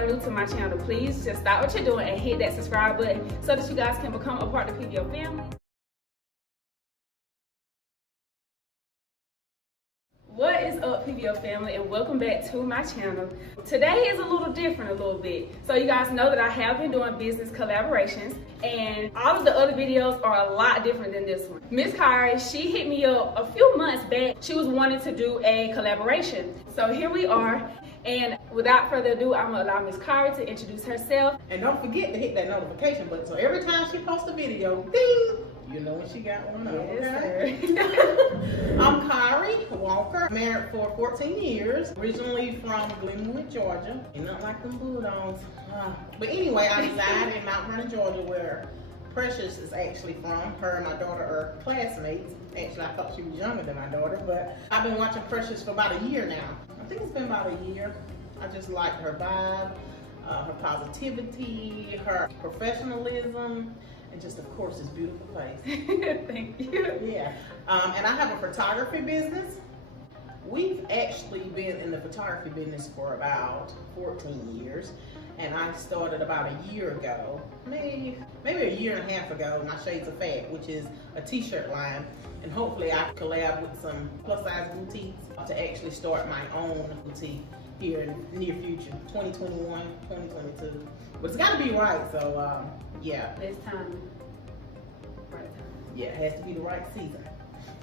are new to my channel, please just stop what you're doing and hit that subscribe button so that you guys can become a part of the PVO family. What is up, PVO family, and welcome back to my channel. Today is a little different a little bit. So you guys know that I have been doing business collaborations, and all of the other videos are a lot different than this one. Miss Cari, she hit me up a few months back. She was wanting to do a collaboration. So here we are, and without further ado, I'm gonna allow Miss Cari to introduce herself. And don't forget to hit that notification button so every time she posts a video, ding! You know when she got one up. Yes, okay? I'm Cari Walker, married for 14 years, originally from Glenwood, Georgia. Ain't nothing like them Bulldogs. But anyway, I reside in Mount Vernon, Georgia, where Precious is actually from. Her and my daughter are classmates. Actually, I thought she was younger than my daughter, but I've been watching Precious for about a year now. I think it's been about a year. I just like her vibe, her positivity, her professionalism, and just, of course, this beautiful place. Thank you. Yeah. And I have a photography business. We've actually been in the photography business for about 14 years. And I started about a year ago, maybe a year and a half ago, my Shades of Fat, which is a t-shirt line. And hopefully I collab with some plus size boutiques to actually start my own boutique here in the near future, 2021, 2022. But it's gotta be right, so yeah. This time, right time. Yeah, it has to be the right season.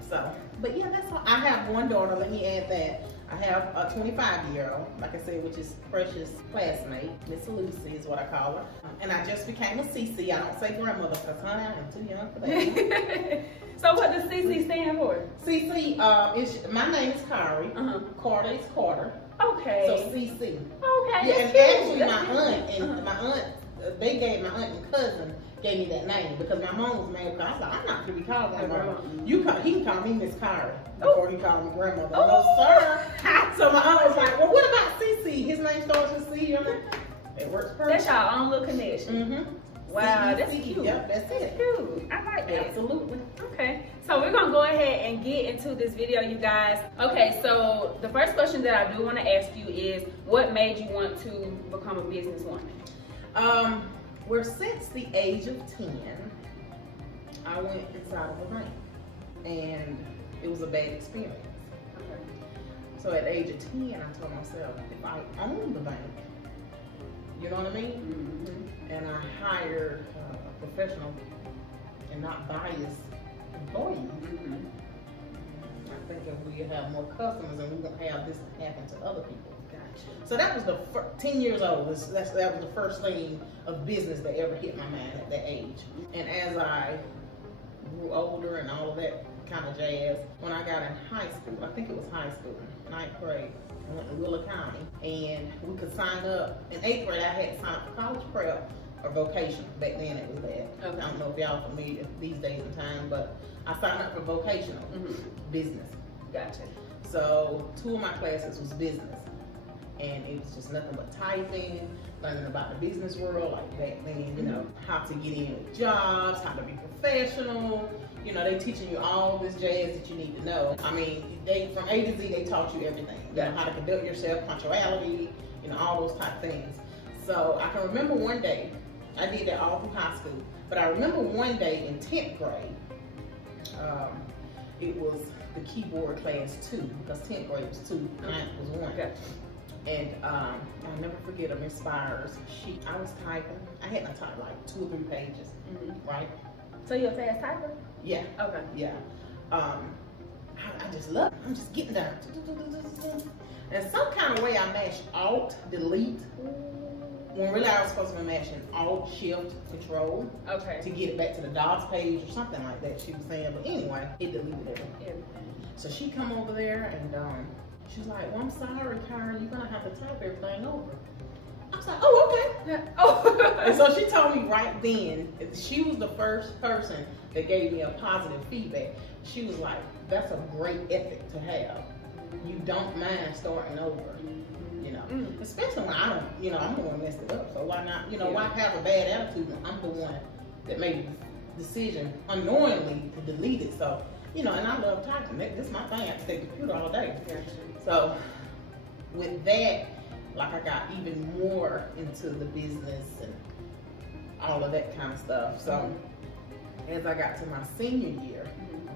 So, but yeah, that's all. I have one daughter, let me add that. I have a 25-year-old, like I said, which is Precious' classmate. Miss Lucy is what I call her. And I just became a CC. I don't say grandmother because, honey, I am too young for that. So what does CC stand for? CC, my name is Cari. Carter is Carter. Okay. So CC. Okay. Yeah, and actually my aunt, my aunt and cousin gave me that name because my mom was mad because I was like, I'm not gonna be called grandmother. He can call me Miss Cari before he called me grandmother. No, sir. So my aunt was like, well, what about CC? His name starts with C. I'm like, it works perfect. That's y'all own little connection. Wow, that's cute. Yep, that's it. Cute. I like that. Absolutely. Okay, so we're gonna go ahead and get into this video, you guys. Okay, so the first question that I do want to ask you is, what made you want to become a businesswoman? Well, since the age of 10, I went inside of a bank, and it was a bad experience. Okay. So at the age of 10, I told myself, if I own the bank, you know what I mean? And I hired a professional and not biased employee, I think if we have more customers and we won't have this happen to other people. Gotcha. So that was 10 years old. That was the first thing of business that ever hit my mind at that age. And as I grew older and all of that kind of jazz, when I got in high school, I think it was high school, 9th grade, I went to Wheeler County, and we could sign up. In 8th grade, I had to sign up for college prep or vocational. Back then it was that. Okay. I don't know if y'all familiar these days and time, but I signed up for vocational business. Gotcha. So 2 of my classes was business. And it was just nothing but typing, learning about the business world, like back then, you know, how to get in with jobs, how to be professional. You know, they teaching you all this jazz that you need to know. I mean, from A to Z, they taught you everything. You know, how to conduct yourself, punctuality, you know, all those type of things. So I can remember one day, I did that all through high school, but I remember one day in 10th grade, it was the keyboard class 2, because 10th grade was 2, 9th was 1. Gotcha. And I'll never forget her, Miss Spires. I was typing. I had to type like 2 or 3 pages, right? So you're a fast typer? Yeah. Okay. Yeah. I just love it. I'm just getting down. And some kind of way I mashed Alt, Delete, when really I was supposed to be mashing Alt, Shift, Control. Okay. To get it back to the DOS page or something like that, she was saying. But anyway, it deleted everything. So she come over there and she was like, well, I'm sorry, Cari, you're gonna have to type everything over. I was like, oh, okay. Oh. And so she told me right then, she was the first person that gave me a positive feedback. She was like, that's a great ethic to have. You don't mind starting over, you know. Especially when I don't, you know, I'm the one that messed it up. So why not, you know, why have a bad attitude when I'm the one that made the decision unknowingly to delete it. So, you know, and I love typing. This is my thing. I can stay at the computer all day. So with that, like I got even more into the business and all of that kind of stuff. So as I got to my senior year,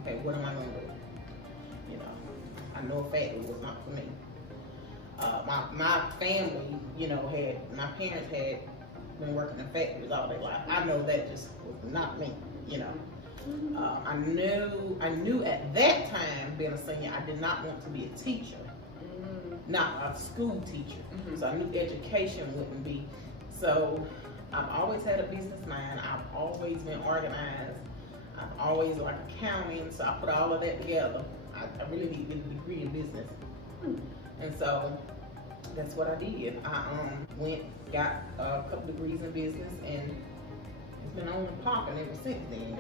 okay, what am I gonna do? You know, I know a fact it was not for me. My family, you know, my parents had been working in factories all their life. I know that just was not me, you know. I knew at that time, being a senior, I did not want to be a teacher, not a school teacher. So I knew education wouldn't be. So I've always had a business mind. I've always been organized. I've always liked accounting. So I put all of that together. I really need to get a degree in business. And so that's what I did. I got a couple degrees in business, and it's been on and popping ever since then.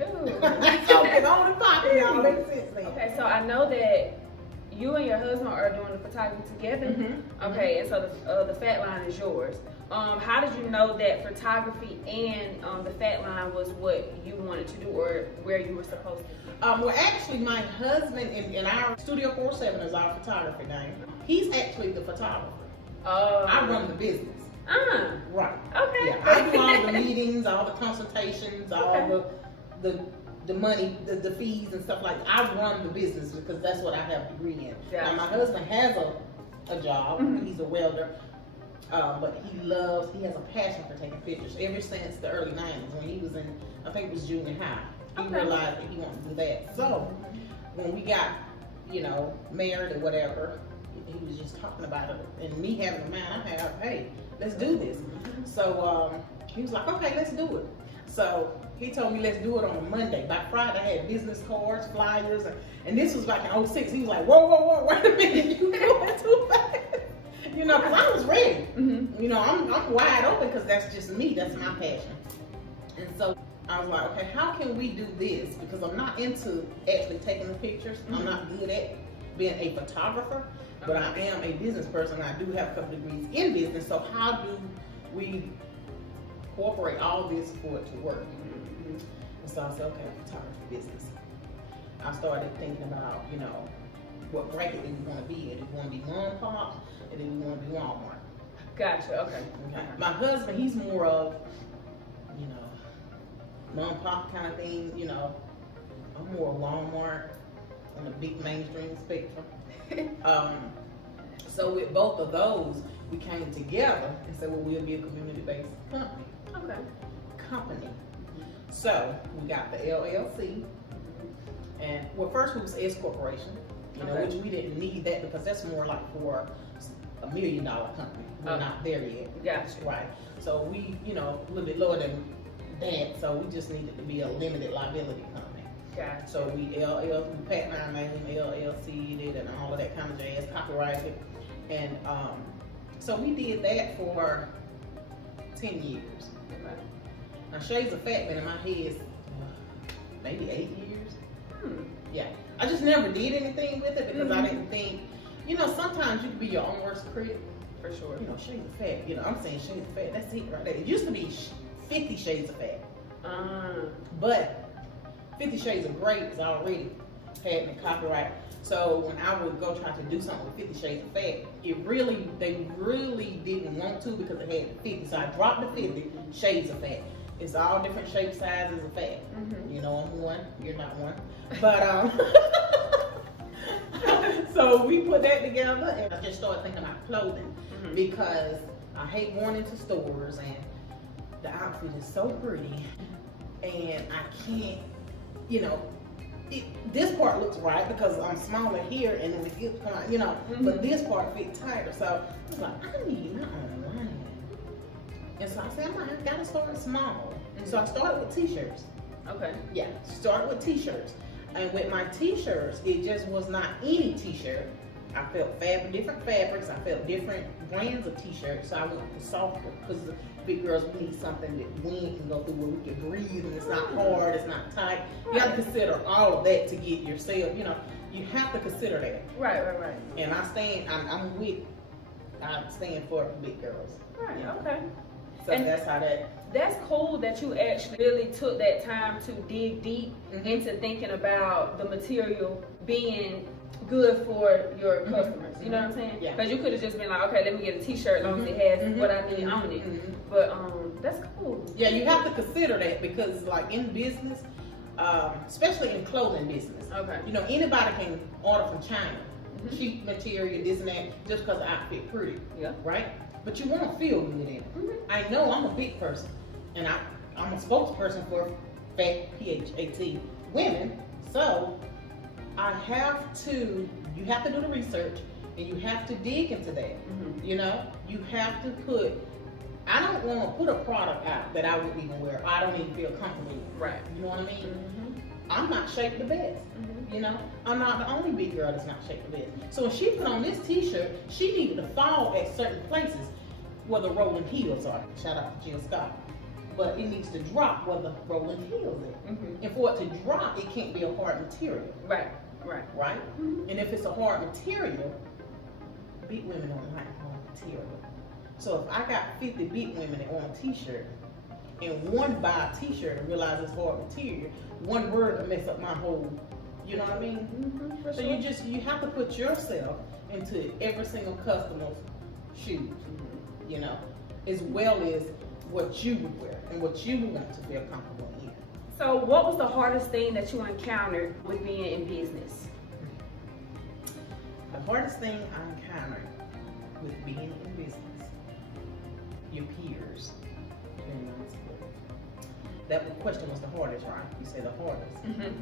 So it's on and popping y'all ever since then. Okay, so I know that you and your husband are doing the photography together. Okay, and so the fat line is yours. How did you know that photography and the fat line was what you wanted to do, or where you were supposed to? Well, actually, my husband in our Studio 47 is our photography name. He's actually the photographer. I run the business. Right. Okay. Yeah, I do all the meetings, all the consultations, all the money, the fees and stuff like that. I run the business because that's what I have a degree in. Now, my husband has a job. He's a welder. But he has a passion for taking pictures ever since the early 90s when he was in, I think it was junior high. He realized that he wanted to do that. So when we got, you know, married or whatever, he was just talking about it. And me having a mind, I had, hey, let's do this. So he was like, okay, let's do it. So he told me let's do it on a Monday. By Friday, I had business cards, flyers, and this was back in 06. He was like, whoa, wait a minute, you going too fast. You know, because I was ready. You know, I'm wide open because that's just me. That's my passion. And so I was like, okay, how can we do this? Because I'm not into actually taking the pictures. I'm not good at being a photographer, but I am a business person. I do have a couple degrees in business. So how do we incorporate all this for it to work? And so I said, okay, photography business. I started thinking about, you know, what bracket do we want to be in? Do we want to be mom pops, or do we want to be Walmart? Gotcha. Okay. My husband, he's more of, you know, mom pop kind of thing. You know, I'm more Walmart on the big mainstream spectrum. So with both of those, we came together and said, well, we'll be a community-based company. So we got the LLC, and well, first we was S Corporation. You know, which we didn't need that because that's more like for $1 million company. We're not there yet. Gotcha. Right. So we, you know, a little bit lower than that. So we just needed to be a limited liability company. Gotcha. So we patent our name, LLC'd it, and all of that kind of jazz, copyrighted. And so we did that for 10 years. Now Shades of Fat been in my head maybe 8 years. Yeah. I just never did anything with it because I didn't think, you know, sometimes you can be your own worst critic. For sure. You know, Shades of Fat, you know, I'm saying Shades of Fat, that's it right there. It used to be 50 Shades of Fat. But 50 Shades of Grey is already patent and copyright. So when I would go try to do something with 50 Shades of Fat, they really didn't want to because it had 50. So I dropped the 50 Shades of Fat. It's all different shapes, sizes of fat. You know, I'm one, you're not one. But so we put that together, and I just started thinking about clothing because I hate going into stores and the outfit is so pretty, and I can't, you know, this part looks right because I'm smaller here and then the hip part, you know, but this part fits tighter. So I was like, I need my own line. And so I said, I gotta start small. So I started with t-shirts. Okay. Yeah, started with t-shirts. And with my t-shirts, it just was not any t-shirt. I felt different fabrics. I felt different brands of t-shirts. So I went with the softer because big girls need something that wind can go through where we can breathe and it's not hard, it's not tight. You have to consider all of that to get yourself, you know, you have to consider that. Right. And I stand for big girls. Right, you know? okay. So and that's how that. That's cool that you actually really took that time to dig deep into thinking about the material being good for your customers. You know what I'm saying? Yeah. Because you could have just been like, okay, let me get a t-shirt as long as it has what I need on it. But that's cool. Yeah, you have to consider that because like in business, especially in clothing business, you know, anybody can order from China, cheap material, this and that, just because the outfit pretty. Yeah. Right? But you want to feel good in it. I know I'm a big person. And I'm a spokesperson for fat, PHAT women, so you have to do the research and you have to dig into that. You know, you have to I don't want to put a product out that I wouldn't even wear. I don't even feel comfortable with. Right. You know what I mean? I'm not shaped the best. You know, I'm not the only big girl that's not shaped the best. So when she put on this t-shirt, she needed to fall at certain places where the rolling heels are. Shout out to Jill Scott. But it needs to drop where the rolling heels is. And for it to drop, it can't be a hard material. Right. And if it's a hard material, big women don't like hard material. So if I got 50 big women that want a t-shirt, and one buy a t-shirt and realize it's hard material, one word will mess up my whole, you know what I mean? So you have to put yourself into every single customer's shoes, you know, as well as what you would wear and what you would want to feel comfortable in. So what was the hardest thing that you encountered with being in business? The hardest thing I encountered with being in business, your peers. That question was the hardest, right? You say the hardest.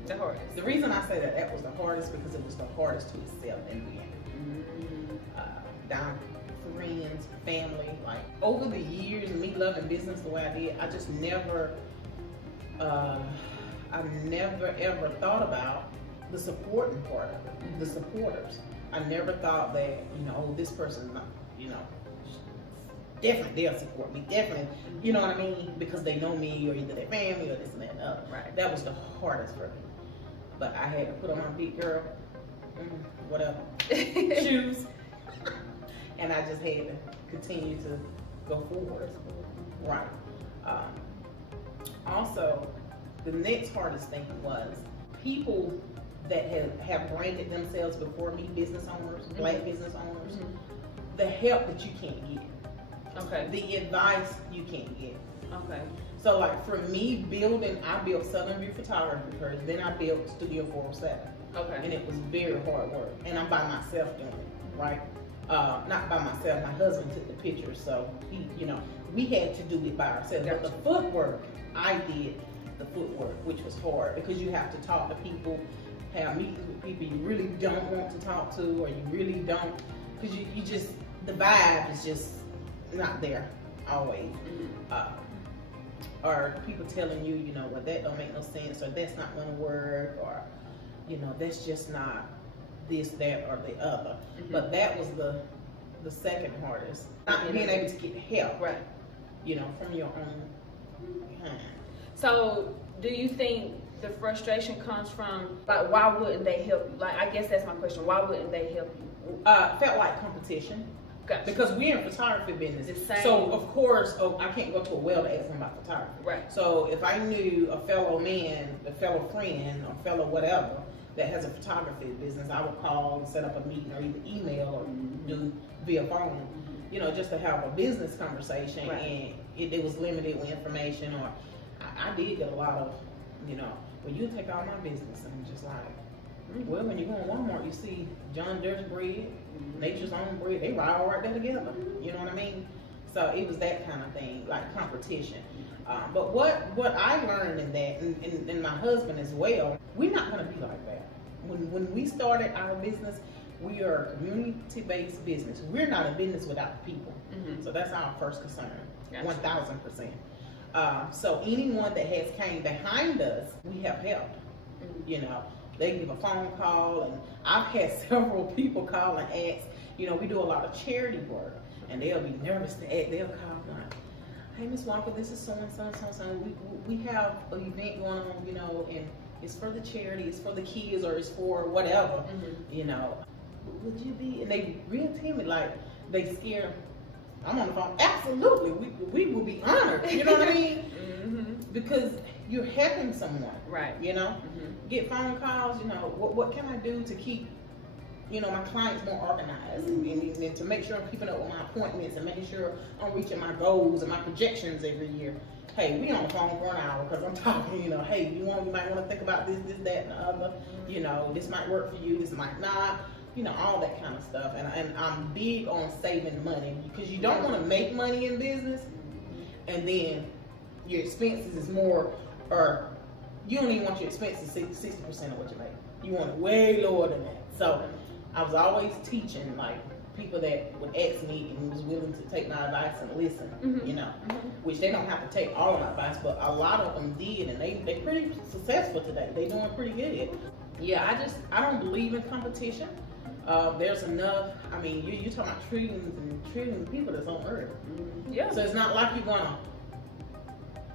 The hardest. The reason I say that was the hardest because it was the hardest to accept in the beginning. Down friends, family, like over the years and me loving business the way I did, I just never ever thought about the supporting part of it, the supporters. I never thought that, you know, oh, this person, you know, definitely they'll support me, definitely, you know what I mean, because they know me or either their family or this and that and other. Right. That was the hardest for me. But I had to put on my big girl, whatever, shoes. And I just had to continue to go forward. Right. Also, the next hardest thing was people that have branded themselves before me, business owners, black business owners, the help that you can't get. Okay. The advice you can't get. Okay. So like for me I built Southern View Photography first, then I built Studio 407. Okay. And it was very hard work. And I'm by myself doing it, right? Not by myself, my husband took the pictures, so he, you know, we had to do it by ourselves. But the footwork, I did the footwork, which was hard because you have to talk to people, have meetings with people you really don't want to talk to, or you really don't, because you just, the vibe is just not there always. Or people telling you, you know, well, that don't make no sense, or that's not gonna work, or, you know, that's just not this, that, or the other. But that was the second hardest. Not being able to get help, right? You know, from your own hand. So, do you think the frustration comes from, like, why wouldn't they help you? Like, I guess that's my question. Why wouldn't they help you? Felt like competition. Gotcha. Because we're in photography business. The same. So of course, I can't go to a well to ask them about photography. Right. So if I knew a fellow man, a fellow friend, or fellow whatever that has a photography business, I would call and set up a meeting or either email or do via phone, you know, just to have a business conversation. Right. And it was limited with information, or I did get a lot of, you know, well, you take all my business, and I'm just like, well, when you go in Walmart, you see John Deere's bread, Nature's Own bread, they ride all right there together. You know what I mean? So it was that kind of thing, like competition. But what I learned in that, and my husband as well, we're not going to be like that. When we started our business, we are a community-based business. We're not a business without the people. So that's our first concern, 1,000%. So anyone that has came behind us, we have helped. You know, they give a phone call, and I've had several people call and ask. You know, we do a lot of charity work, and they'll be nervous to ask. They'll call like, "Hey, Miss Walker, this is so and so and so and so. We have an event going on, you know, and it's for the charity, it's for the kids, or it's for whatever. You know, would you be?" And they real timid, like they scared I'm on the phone. Absolutely, we will be honored. You know what I mean? Because you're helping someone, right? You know, get phone calls. You know, what can I do to keep, you know, my clients more organized, and to make sure I'm keeping up with my appointments and making sure I'm reaching my goals and my projections every year. Hey, we on the phone for an hour because I'm talking, you know, hey, you might want to think about this, that, and the other. You know, this might work for you, this might not. You know, all that kind of stuff. And I'm big on saving money, because you don't want to make money in business and then your expenses is more, or you don't even want your expenses 60% of what you make. You want it way lower than that. So I was always teaching, like, people that would ask me and was willing to take my advice and listen, you know, which they don't have to take all of my advice, but a lot of them did, and they're pretty successful today. They're doing pretty good. Yeah, I don't believe in competition. There's enough. I mean, you're talking about trillions and trillions of people that's on Earth. Yeah. So it's not like you're gonna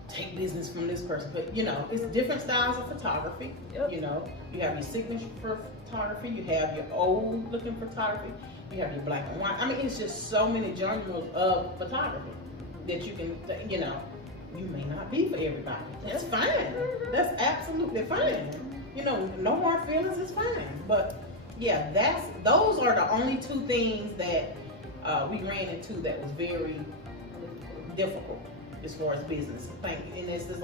take business from this person, but you know, it's different styles of photography. Yep. You know, you have your signature for photography, you have your old looking photography, you have your black and white. I mean, it's just so many genres of photography that you can, you know, you may not be for everybody. That's fine. That's absolutely fine. You know, no hard feelings is fine. But yeah, those are the only two things that we ran into that was very difficult as far as business. And this is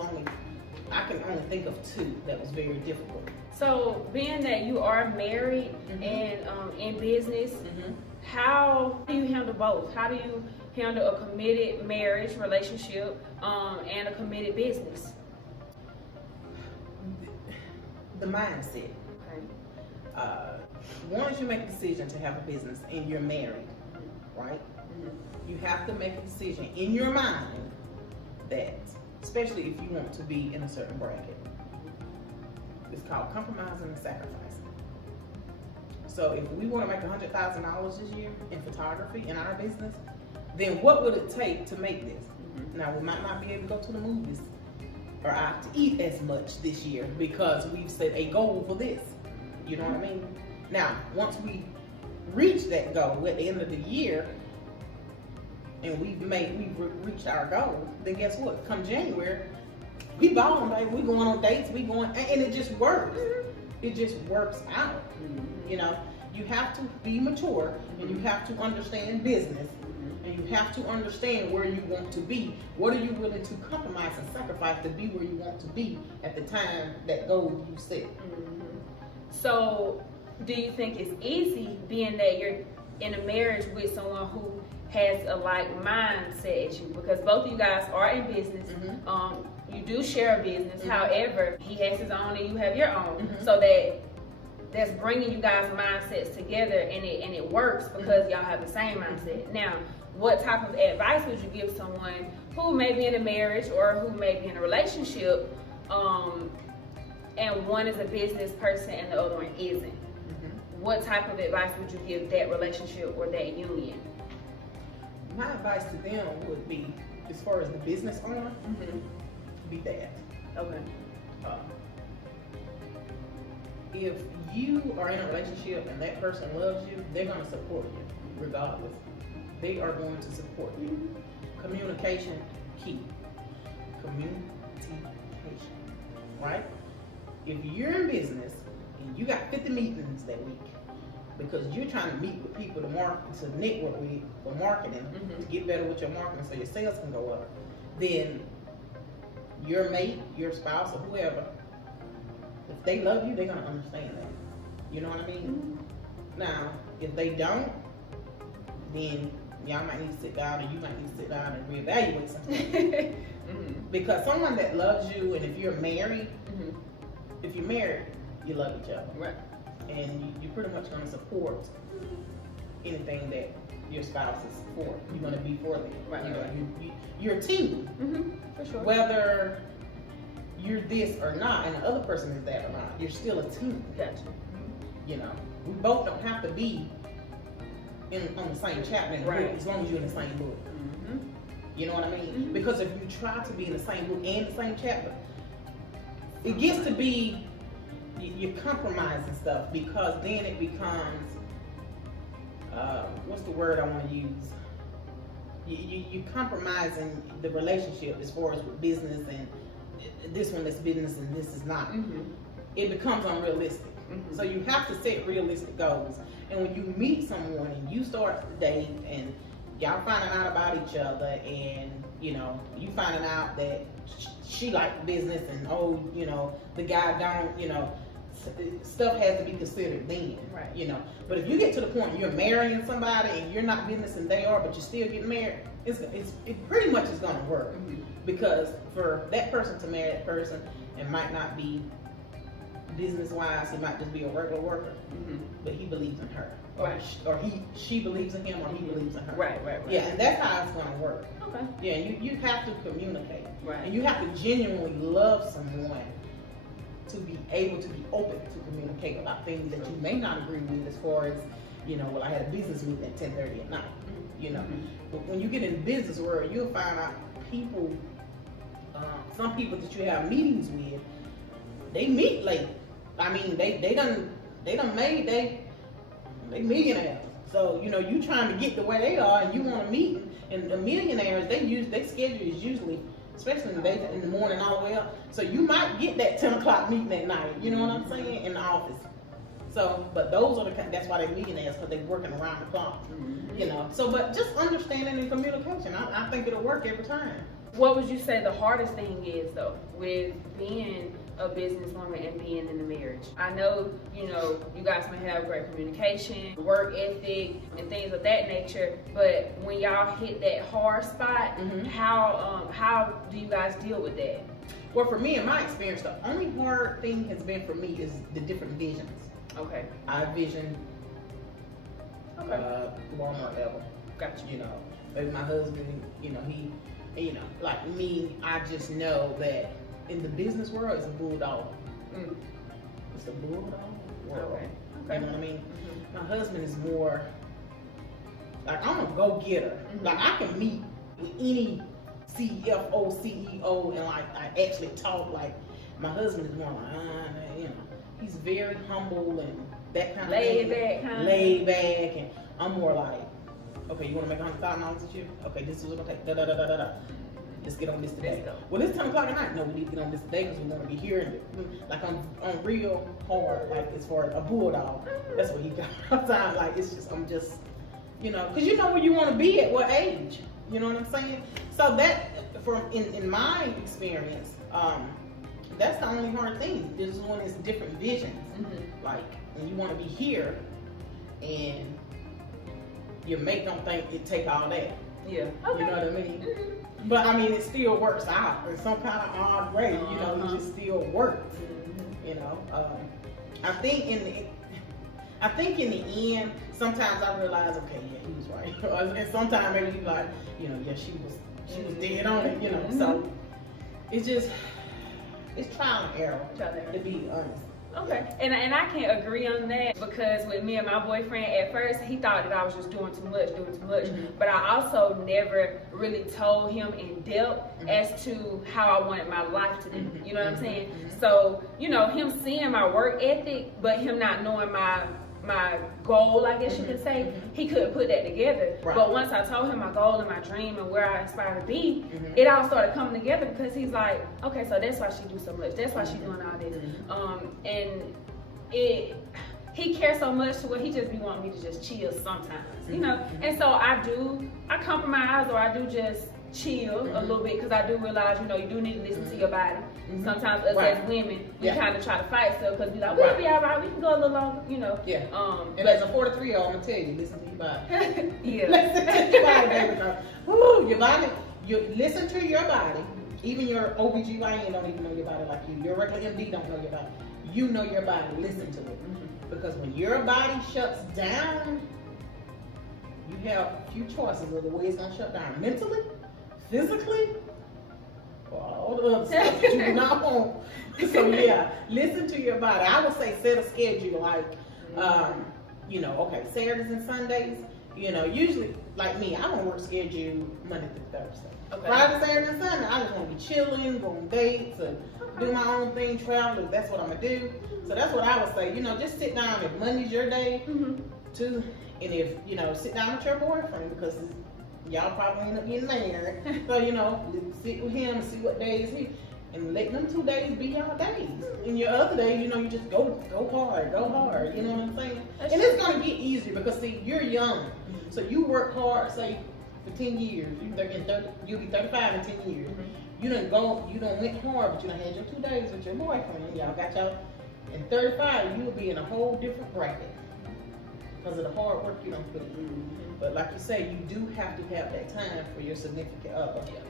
I can only think of two that was very difficult. So, being that you are married and in business, how do you handle both? How do you handle a committed marriage relationship and a committed business? The mindset. Okay. Once you make a decision to have a business and you're married, right? You have to make a decision in your mind that, especially if you want to be in a certain bracket, it's called compromising and sacrificing. So if we want to make $100,000 this year in photography in our business, then what would it take to make this? Now, we might not be able to go to the movies or out to eat as much this year because we've set a goal for this. You know what I mean? Now, once we reach that goal at the end of the year, and we've reached our goal, then guess what? Come January, we balling, baby. We going on dates, and it just works. It just works out. You know, you have to be mature, and you have to understand business, and you have to understand where you want to be. What are you willing to compromise and sacrifice to be where you want to be at the time that goal you set? So, do you think it's easy being that you're in a marriage with someone who has a like mindset as you? Because both of you guys are in business. You do share a business. However, he has his own and you have your own. So that's bringing you guys' mindsets together, and it works because y'all have the same mindset. Now, what type of advice would you give someone who may be in a marriage or who may be in a relationship, and one is a business person and the other one isn't? What type of advice would you give that relationship or that union? My advice to them would be, as far as the business owner, be that. Okay. If you are in a relationship and that person loves you, they're going to support you regardless. They are going to support you. Communication, key. Communication, right? If you're in business and you got 50 meetings that week because you're trying to meet with people to network with for marketing, to get better with your marketing so your sales can go up, then your mate, your spouse, or whoever, if they love you, they're going to understand that. You know what I mean? Now, if they don't, then y'all might need to sit down, or you might need to sit down and reevaluate something. Because someone that loves you, and if you're married, you love each other. Right. And you're pretty much going to support anything that your spouse is for. You're going to be for them. Right. You know, you're a team. For sure. Whether you're this or not, and the other person is that or not, you're still a team. Gotcha. You know, we both don't have to be on the same chapter in the book, as long as you're in the same book. You know what I mean? Because if you try to be in the same book and the same chapter, it gets to be, you're compromising stuff, because then it becomes, what's the word I want to use? you compromising the relationship as far as with business, and this one is business and this is not. It becomes unrealistic. So you have to set realistic goals. And when you meet someone and you start to date and y'all finding out about each other, and you know, you finding out that she likes business and the guy don't, stuff has to be considered then, right? But if you get to the point you're marrying somebody and you're not business and they are, but you still get married, it pretty much is gonna work. Because for that person to marry that person, it might not be business wise, he might just be a regular worker, but he believes in her, or she believes in him, or he believes in her. Right. Yeah, and that's how it's gonna work. Okay. Yeah, you have to communicate, and you have to genuinely love someone to be able to be open to communicate about things that you may not agree with, as far as, well, I had a business meeting at 10:30 at night, But when you get in the business world, you'll find out people, some people that you have meetings with, they meet late. I mean, they done made they millionaires. So, you trying to get the way they are, and you want to meet, and the millionaires, their schedule is usually, especially in the morning all the way up. So you might get that 10 o'clock meeting at night, you know what I'm saying, in the office. So, but those are that's why they're millionaires, because they're working around the clock, So, but just understanding and communication, I think it'll work every time. What would you say the hardest thing is, though, with being a businesswoman and being in a marriage? I know, you guys may have great communication, work ethic, and things of that nature, but when y'all hit that hard spot, how do you guys deal with that? Well, for me, in my experience, the only hard thing has been for me is the different visions. Okay. I vision Walmart level. Gotcha. Maybe my husband, he, like me, I just know that in the business world, it's a bulldog. It's a bulldog world. Okay. You know what I mean? My husband is more like, I'm a go-getter. Like, I can meet with any CFO, CEO, and like I actually talk. Like, my husband is more like, he's very humble and that kind of thing. Laid back, and I'm more like, okay, you want to make $100,000 this year? Okay, this is what it's gonna take. Da da da da da da. Let's get on this today. Well, it's 10 o'clock at night. No, we need to get on this today because we want to be here. Like, I'm real hard, like, as far as a bulldog. That's what he got. Sometimes, like, it's just, I'm just, because you know where you want to be at what age. You know what I'm saying? So that, in my experience, that's the only hard thing. This one is different visions. Like, when you want to be here, and your mate don't think it take all that. Yeah. Okay. You know what I mean? But I mean, it still works out in some kind of odd way. It just still works. I think in the end, sometimes I realize, okay, yeah, he was right. And sometimes maybe you like, yeah, she was dead on it. So it's trial and error, to be honest. Okay, and I can't agree on that, because with me and my boyfriend, at first he thought that I was just doing too much, but I also never really told him in depth as to how I wanted my life to be. You know what I'm saying? So, him seeing my work ethic, but him not knowing my goal, I guess you could say, he couldn't put that together. Right. But once I told him my goal and my dream and where I aspire to be, it all started coming together, because he's like, okay, so that's why she do so much. That's why she's doing all this. And he cares so much to where he just be wanting me to just chill sometimes, And so I compromise, or I do just chill a little bit, because I do realize, you do need to listen to your body. Sometimes us as women, we kind of try to fight stuff, because we like, we'll be all right, we can go a little longer, Yeah. And as a 43-year-old, I'm gonna tell you, listen to your body. Yeah. Listen to your body, baby. Woo, your body. You listen to your body. Even your OBGYN don't even know your body like you. Your regular MD don't know your body. You know your body. Listen to it. Because when your body shuts down, you have a few choices of the way it's gonna shut down. Mentally, physically, or all the other stuff that you do not want. So yeah, listen to your body. I would say set a schedule, like, okay, Saturdays and Sundays, usually, like me, I don't work schedule Monday through Thursday. Okay. Friday, Saturday, and Sunday, I just want to be chilling, go on dates, and do my own thing, travel, if that's what I'm going to do. So that's what I would say, just sit down. If Monday's your day, and if, sit down with your boyfriend, because Y'all probably end up getting married. So, you know, sit with him and see what days he, and let them 2 days be y'all days. And your other days, you know, you just go hard, you know what I'm saying? And it's gonna get easier because see, you're young. So you work hard, say, for 10 years. You'll be 35 in 10 years. You done went hard, but you done had your 2 days with your boyfriend. Y'all got y'all, in 35, you will be in a whole different bracket because of the hard work you don't put in. But like you say, you do have to have that time for your significant other. Yeah,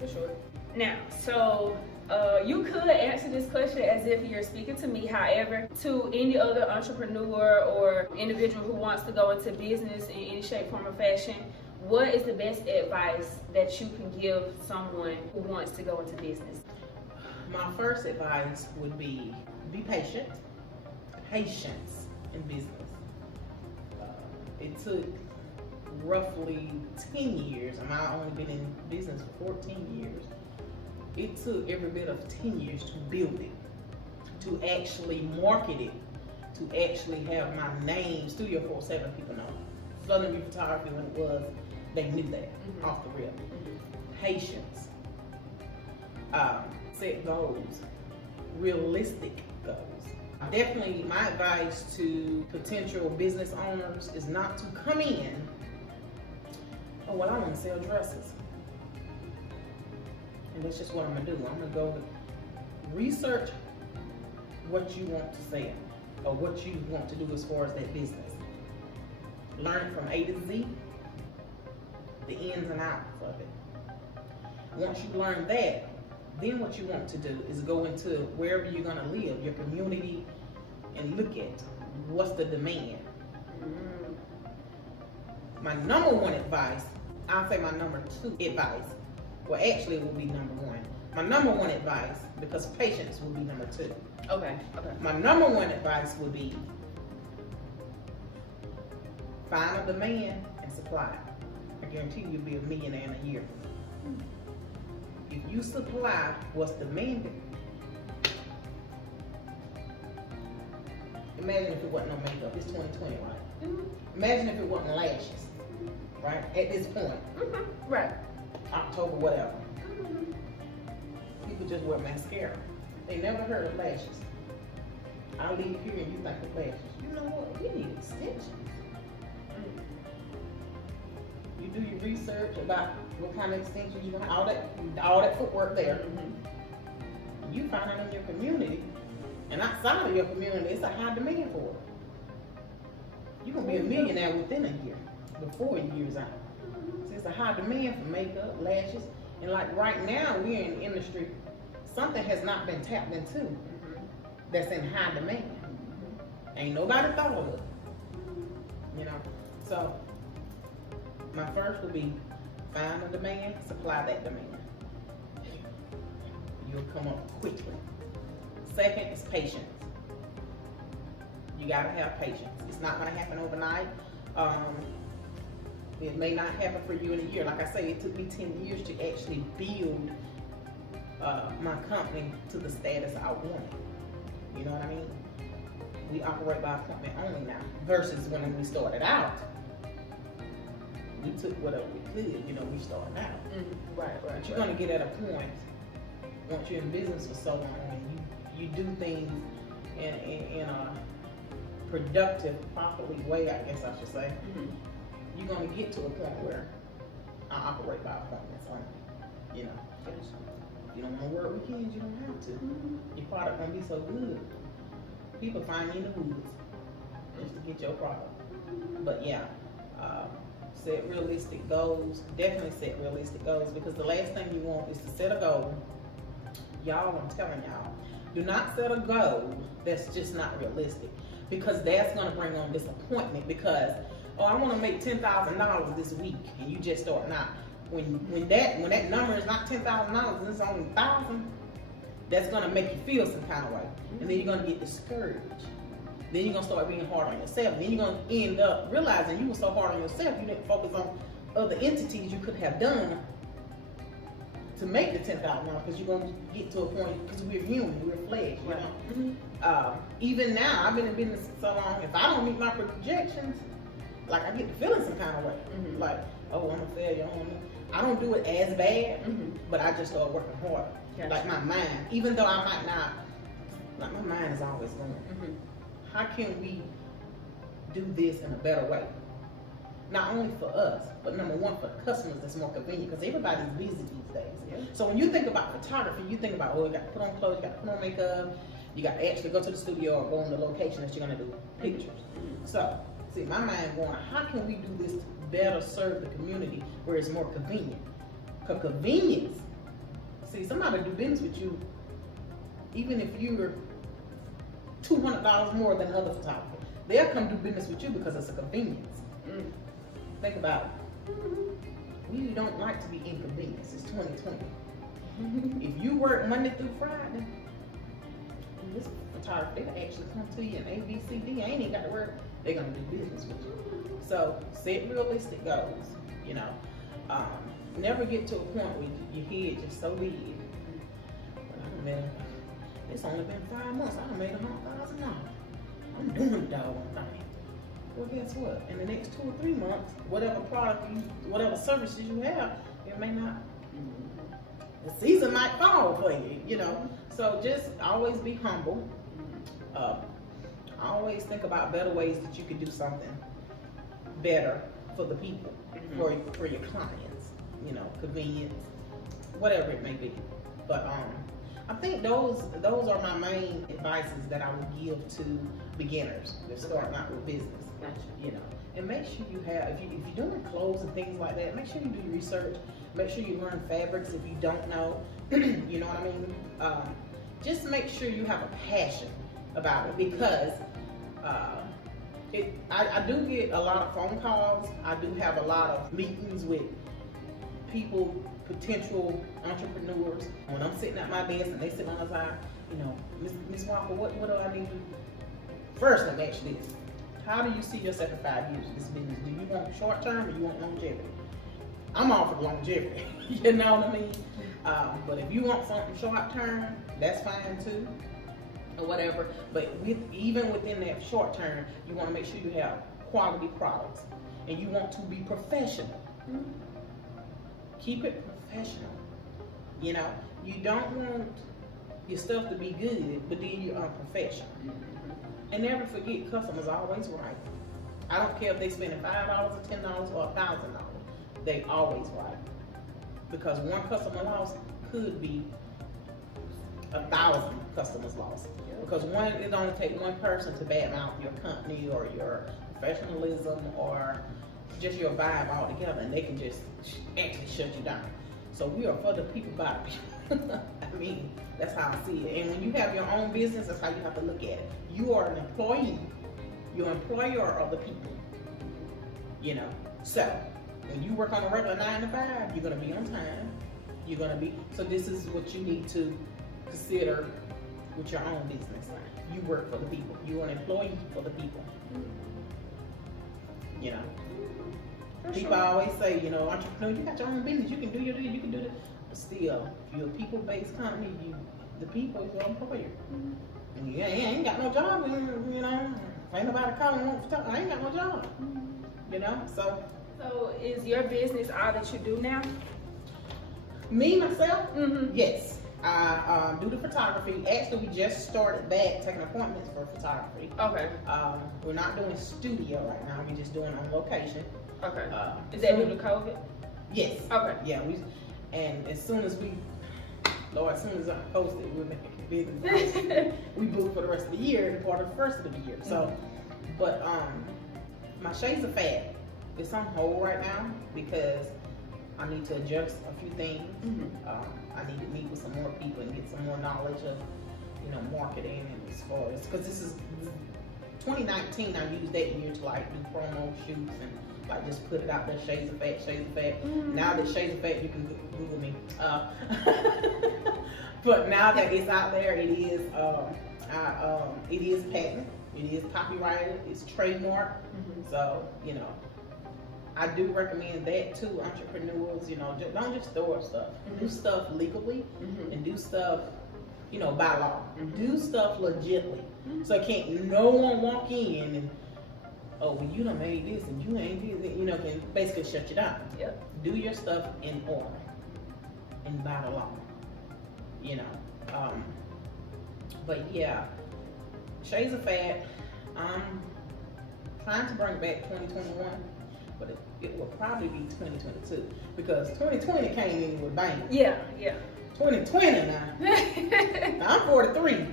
for sure. Now, so you could answer this question as if you're speaking to me. However, to any other entrepreneur or individual who wants to go into business in any shape, form, or fashion, what is the best advice that you can give someone who wants to go into business? My first advice would be patient. Patience in business. It took roughly 10 years, and I've only been in business for 14 years. It took every bit of 10 years to build it, to actually market it, to actually have my name. Studio 47 people know. Southern View Photography, when it was, they knew that off the rip. Patience. Set goals. Realistic goals. Definitely my advice to potential business owners is not to come in, oh, well, I want to sell dresses. And that's just what I'm going to do. I'm going to go research what you want to sell or what you want to do as far as that business. Learn it from A to Z, the ins and outs of it. Once you learn that, then what you want to do is go into wherever you're going to live, your community, and look at what's the demand. My number one advice, I'll say my number two advice, well actually it will be number one. My number one advice, because patience will be number two. Okay. My number one advice would be find a demand and supply. I guarantee you'll be a millionaire in a year. If you supply what's demanded, imagine if it wasn't no makeup. It's 2020, right? Imagine if it wasn't lashes, right? At this point, right? October, whatever. People just wear mascara. They never heard of lashes. I'll leave here and you think of lashes. You know what? We need extensions. You do your research about what kind of extensions you want, all that footwork there. You find out in your community, and outside of your community, it's a high demand for it. You're gonna be a millionaire within a year, before a year's out. So it's a high demand for makeup, lashes, and like right now, we're in the industry, something has not been tapped into that's in high demand. Ain't nobody thought of it, you know. So my first would be find a demand, supply that demand. You'll come up quickly. Second is patience. You gotta have patience. It's not gonna happen overnight. It may not happen for you in a year. Like I say, it took me 10 years to actually build my company to the status I wanted. You know what I mean? We operate by appointment only now, versus when we started out. We took whatever we could, you know, we started out. Right. But you're gonna get at a point, once you're in business for so long and you do things in a productive, properly way, I guess I should say, you're gonna get to a point where I operate by appointments only, you know. You don't want to work weekends, you don't have to. Your product gonna be so good. People find you in the woods just to get your product. But yeah, set realistic goals. Definitely set realistic goals, because the last thing you want is to set a goal. Y'all, I'm telling y'all, do not set a goal that's just not realistic, because that's gonna bring on disappointment. Because, oh, I want to make $10,000 this week, and you just starting out. When that number is not $10,000 and it's only $1,000, that's gonna make you feel some kind of way, and then you're gonna get discouraged. Then you're gonna start being hard on yourself. Then you're gonna end up realizing you were so hard on yourself, you didn't focus on other entities you could have done to make the $10,000, because you're gonna get to a point, because we're human, we're flesh, you know. Even now, I've been in business so long, if I don't meet my projections, like I get to feeling some kind of way. Like, oh, I'm a failure. I don't do it as bad, but I just start working hard. Gotcha. Like my mind, even though I might not, like my mind is always going, how can we do this in a better way? Not only for us, but number one, for the customers, that's more convenient, because everybody's busy these days. Yeah. So when you think about photography, you think about, oh, you got to put on clothes, you got to put on makeup, you got to actually go to the studio or go on the location that you're going to do pictures. So, see, my mind going, how can we do this to better serve the community where it's more convenient? Because convenience, see, somebody do business with you, even if you're $200 more than other photographers, they'll come do business with you because it's a convenience. Think about it. We don't like to be inconvenienced. It's 2020. If you work Monday through Friday, this photographer, they can actually come to you in A, B, C, D. I ain't even got to work. They're gonna do business with you. So set realistic goals. You know, never get to a point where your head just so big. It's only been 5 months. I done made $100,000. I'm doing the doggone thing. Well, guess what? In the next 2 or 3 months, whatever product whatever services you have, it may not. The season might fall for you, you know. So just always be humble. Always think about better ways that you could do something better for the people, for your clients. You know, convenience, whatever it may be. But I think those are my main advices that I would give to beginners that starting out with business. Gotcha. You know, and make sure you have, if you're doing clothes and things like that, make sure you do your research. Make sure you learn fabrics if you don't know. You know what I mean? Just make sure you have a passion about it, because I do get a lot of phone calls. I do have a lot of meetings with people, potential entrepreneurs. When I'm sitting at my desk and they sit on the side, you know, Miss Walker, what do I need to do? First, let me ask you this. How do you see yourself in 5 years in this business? Do you want short term or you want longevity? I'm all for longevity, you know what I mean? But if you want something short term, that's fine too, or whatever. But even within that short term, you want to make sure you have quality products, and you want to be professional. Keep it professional. You know, you don't want your stuff to be good, but then you're unprofessional. And never forget, customers are always right. I don't care if they spend $5 or $10 or $1,000. They always right. Because one customer loss could be 1,000 customers lost. Because it only takes one person to badmouth your company or your professionalism or just your vibe altogether, and they can just actually shut you down. So we are for the people, by the people. I mean, that's how I see it. And when you have your own business, that's how you have to look at it. You are an employee. You're an employer of the people. You know, so when you work on a regular 9 to 5, you're gonna be on time. You're gonna be. So this is what you need to consider with your own business. You work for the people. You're an employee for the people. You know. People always say, you know, entrepreneur, you got your own business, you can do your deal, you can do that. But still, if you're a people-based company, the people is your employer. And you ain't got no job, you know. Ain't nobody calling, I ain't got no job. You know, so is your business all that you do now? Me, myself? Yes. I do the photography. Actually, we just started back taking appointments for photography. Okay. We're not doing studio right now, we're just doing on location. Okay. Is that due to COVID? Yes. Okay. Yeah. And as soon as I post it, we'll make it business. We book for the rest of the year and part of the first of the year. So, but my shades of fat is on hold right now because I need to adjust a few things. I need to meet with some more people and get some more knowledge of, you know, marketing and as far as, because this is 2019. I used that year to like do promo shoots and like just put it out there, shades of fat. Now that shades of fat, you can Google me. But now that it's out there, it is patent, it is copyrighted, it's trademarked. So, you know, I do recommend that to entrepreneurs. You know, don't just throw up stuff. Do stuff legally and do stuff, you know, by law. Do stuff legitly. So can't no one walk in and oh, well, you done made this and you ain't did it, you know, can basically shut you down. Yep. Do your stuff in order and by the law, you know. But yeah, shades of fat. I'm trying to bring it back 2021, but it will probably be 2022 because 2020 came in with bang. Yeah. 2020 now. Now I'm 43.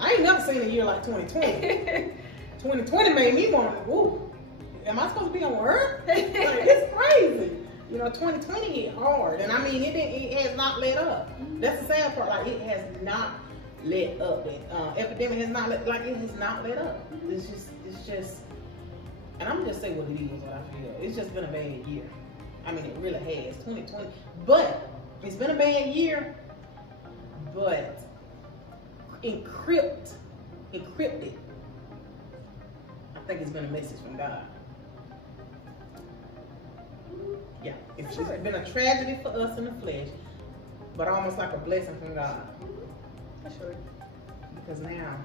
I ain't never seen a year like 2020. 2020 made me want, woo, am I supposed to be on Earth? Like, it's crazy. You know, 2020 hit hard, and I mean, it has not let up. That's the sad part. Like, it has not let up. The epidemic has not let, like, it has not let up. It's just, and I'm just saying what it is, what I feel. It's just been a bad year. I mean, it really has. 2020, but it's been a bad year. But encrypted. I think it's been a message from God. Yeah, it's been a tragedy for us in the flesh, but almost like a blessing from God. For sure. Because now,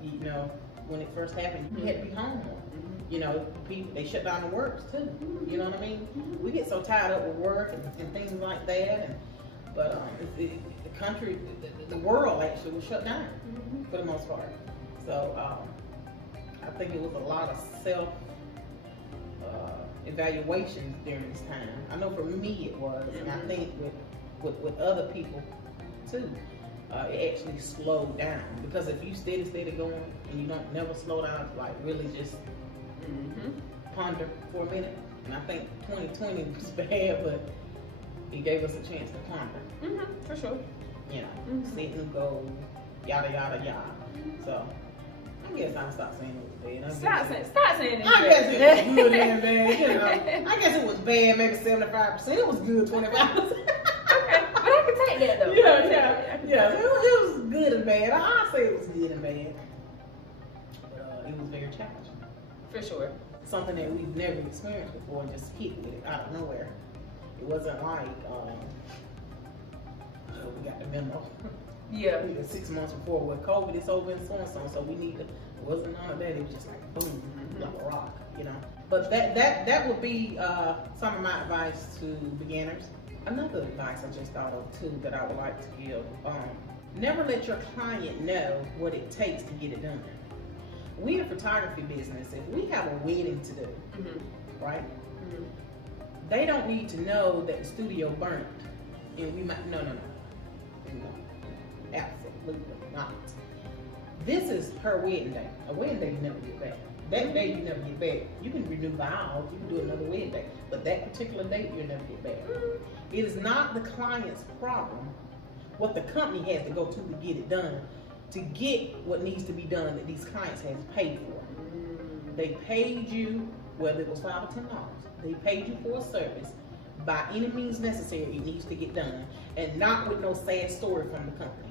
you know, when it first happened, you had to be home more. You know, people, they shut down the works too. You know what I mean? We get so tied up with work and things like that, but the country, the world actually was shut down for the most part. So I think it was a lot of self-evaluations during this time. I know for me it was, and I think with other people too. It actually slowed down, because if you steady going and you don't never slow down, like really just ponder for a minute. And I think 2020 was bad, but it gave us a chance to ponder. For sure. You know, sit and go, yada yada yada. So I guess I'll stop saying it was bad. Stop saying it. I guess it was good and bad. You know, I guess it was bad, maybe 75%. It was good 25%. Okay, but I can take that though. Yeah. It was good and bad. I'll say it was good and bad. But it was very challenging. For sure. Something that we've never experienced before, and just hit with it out of nowhere. It wasn't like we got the memo. Yeah. 6 months before, well, COVID is over and so and so we need to. It wasn't none of that. It was just like boom, like a rock, you know. But that would be some of my advice to beginners. Another advice I just thought of too that I would like to give: never let your client know what it takes to get it done. We in photography business, if we have a wedding to do, right? They don't need to know that the studio burnt, and we might no, absolutely not. This is her wedding day. A wedding day you never get back. That day you never get back. You can renew vows, you can do another wedding day, but that particular date you'll never get back. It is not the client's problem what the company has to go to get it done, to get what needs to be done that these clients has paid for. They paid you, whether it was $5 or $10, they paid you for a service. By any means necessary, it needs to get done, and not with no sad story from the company.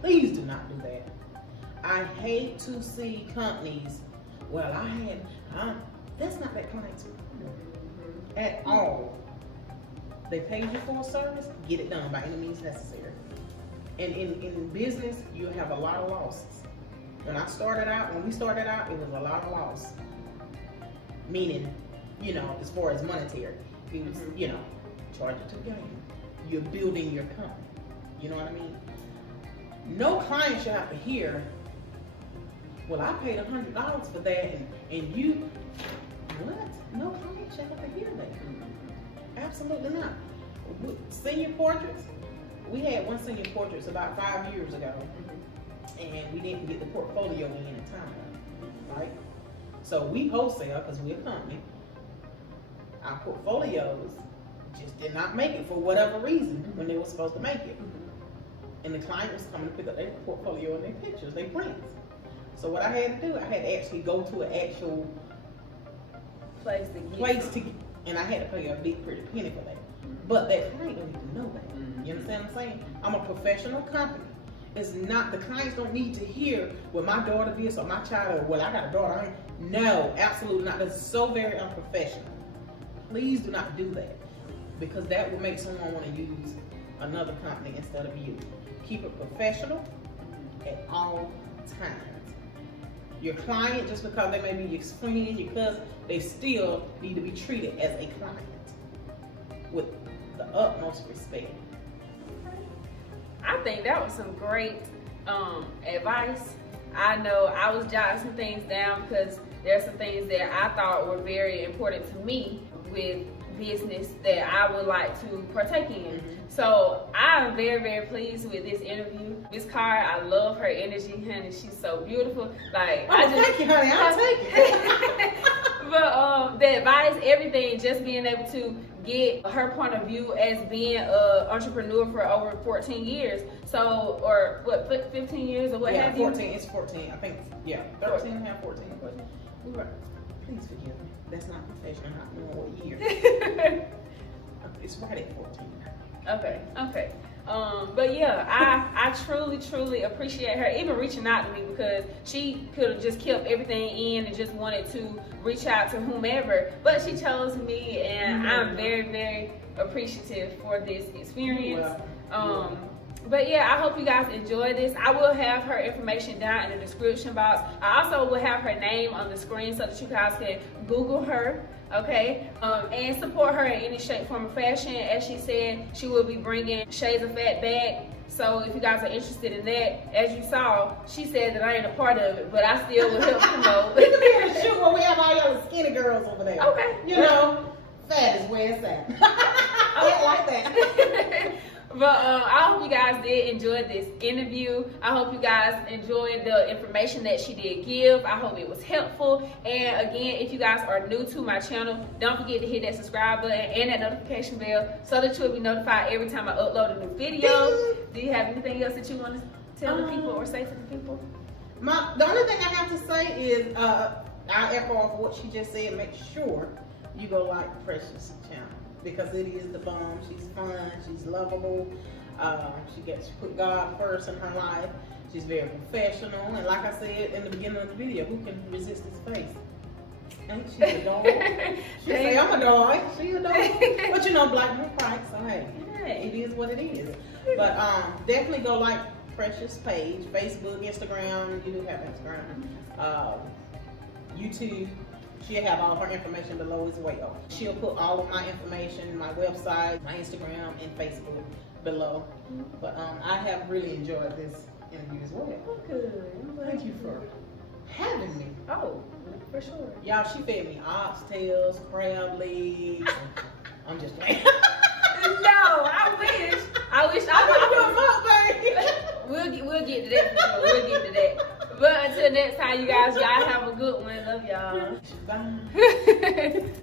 Please do not do that. I hate to see companies, well, that's not that client's problem at all. They paid you for a service, get it done by any means necessary. And in business, you have a lot of losses. When we started out, it was a lot of loss. Meaning, you know, as far as monetary, it was, you know, charge it to the game. You're building your company. You know what I mean? No client should have to hear, well, I paid $100 for that, and you, what? No client should have to hear that. Absolutely not. Senior portraits, we had one senior portraits about 5 years ago, and we didn't get the portfolio in time, right? So we wholesale, because we're a company. Our portfolios just did not make it for whatever reason when they were supposed to make it. And the client was coming to pick up their portfolio and their pictures, their prints. So what I had to do, I had to actually go to an actual place to get, and I had to pay a big pretty penny for that. But that client don't need to know that. You understand what I'm saying? I'm a professional company. It's not, the clients don't need to hear, well, my daughter this or my child, or well, I got a daughter. No, absolutely not. That's so very unprofessional. Please do not do that, because that will make someone want to use another company instead of you. Keep it professional at all times. your client just because they may be your friend, your cousin. They still need to be treated as a client with the utmost respect. I think that was some great advice. I know I was jotting some things down because there's some things that I thought were very important to me with business that I would like to partake in. So I'm very, very pleased with this interview. Miss Cari, I love her energy, honey. She's so beautiful. Like, thank you, honey. I'll take it. But the advice, everything, just being able to get her point of view as being an entrepreneur for over 14 years. So, or what, 15 years or what have you? 14. It's 14. I think, 13 and a half, 14. Please forgive me. That's not professional. Not knowing what year. It's right at 14. Okay. But yeah, I truly appreciate her even reaching out to me, because she could have just kept everything in and just wanted to reach out to whomever, but she chose me, and I'm very, very appreciative for this experience. But yeah, I hope you guys enjoy this. I will have her information down in the description box. I also will have her name on the screen so that you guys can Google her, okay? And support her in any shape, form, or fashion. As she said, she will be bringing Shades of Fat back. So if you guys are interested in that, as you saw, she said that I ain't a part of it, but I still will help promote. We can be in a shoot where we have all y'all skinny girls over there. Okay. You know, fat is where it's at. I like that. But I hope you guys did enjoy this interview. I hope you guys enjoyed the information that she did give. I hope it was helpful. And again, if you guys are new to my channel, don't forget to hit that subscribe button and that notification bell so that you'll be notified every time I upload a new video. Do you have anything else that you want to tell the people or say to the people? The only thing I have to say is, I'll echo off what she just said. Make sure you go like Precious channel, because it is the bomb. She's fun, she's lovable, she gets to put God first in her life. She's very professional, and like I said in the beginning of the video, who can resist this face? Ain't she a dog? She say I'm a dog. She a dog. But you know, black don't fight, so hey, it is what it is. But definitely go like Precious page, Facebook, Instagram. You do have Instagram, YouTube. She'll have all her information below as well. She'll put all of my information, my website, my Instagram, and Facebook below. But I have really enjoyed this interview as well. Oh, good. Thank you for having me. Oh, for sure. Y'all, she fed me oxtails, crab legs. I'm just playing. No, I wish. We'll get to that for sure. We'll get to that. But until next time, you guys, y'all have a good one. Love y'all. Bye.